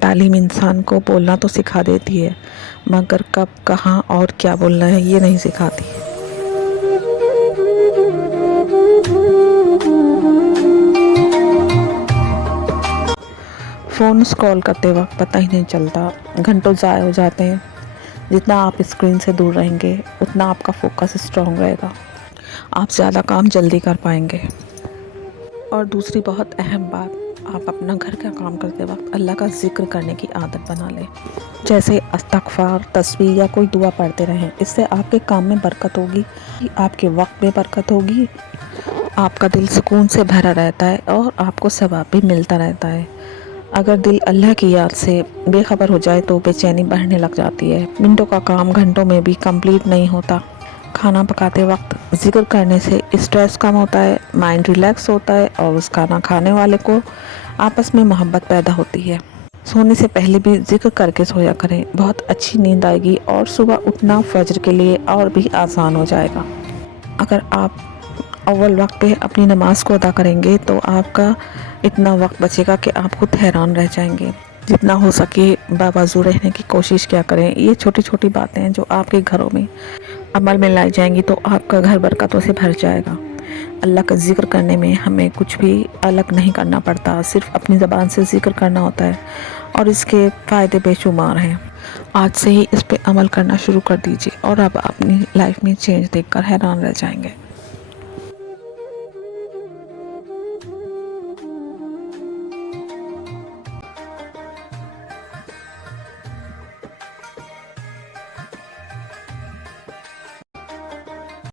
تعلیم انسان کو بولنا تو سکھا دیتی ہے مگر کب کہاں اور کیا بولنا ہے یہ نہیں سکھاتی. فون اسکرول کرتے وقت پتہ ہی نہیں چلتا، گھنٹوں ضائع ہو جاتے ہیں. جتنا آپ اسکرین سے دور رہیں گے اتنا آپ کا فوکس اسٹرانگ رہے گا، آپ زیادہ کام جلدی کر پائیں گے. اور دوسری بہت اہم بات، آپ اپنا گھر کا کام کرتے وقت اللہ کا ذکر کرنے کی عادت بنا لیں. جیسے استغفار، تسبیح یا کوئی دعا پڑھتے رہیں. اس سے آپ کے کام میں برکت ہوگی، آپ کے وقت میں برکت ہوگی، آپ کا دل سکون سے بھرا رہتا ہے اور آپ کو ثواب بھی ملتا رہتا ہے. اگر دل اللہ کی یاد سے بے خبر ہو جائے تو بے چینی بڑھنے لگ جاتی ہے. منٹوں کا کام گھنٹوں میں بھی کمپلیٹ نہیں ہوتا. کھانا پکاتے وقت ذکر کرنے سے اسٹریس کم ہوتا ہے، مائنڈ ریلیکس ہوتا ہے اور اس کھانا کھانے والے کو آپس میں محبت پیدا ہوتی ہے. سونے سے پہلے بھی ذکر کر کے سویا کریں، بہت اچھی نیند آئے گی اور صبح اٹھنا فجر کے لیے اور بھی آسان ہو جائے گا. اگر آپ اول وقت پہ اپنی نماز کو ادا کریں گے تو آپ کا اتنا وقت بچے گا کہ آپ خود حیران رہ جائیں گے. جتنا ہو سکے باوضو رہنے کی کوشش کیا کریں. یہ چھوٹی چھوٹی باتیں ہیں جو آپ کے گھروں میں عمل میں لائی جائیں گی تو آپ کا گھر برکتوں سے بھر جائے گا. اللہ کا ذکر کرنے میں ہمیں کچھ بھی الگ نہیں کرنا پڑتا، صرف اپنی زبان سے ذکر کرنا ہوتا ہے اور اس کے فائدے بے شمار ہیں. آج سے ہی اس پہ عمل کرنا شروع کر دیجیے اور اب اپنی لائف میں چینج دیکھ کر حیران رہ جائیں گے.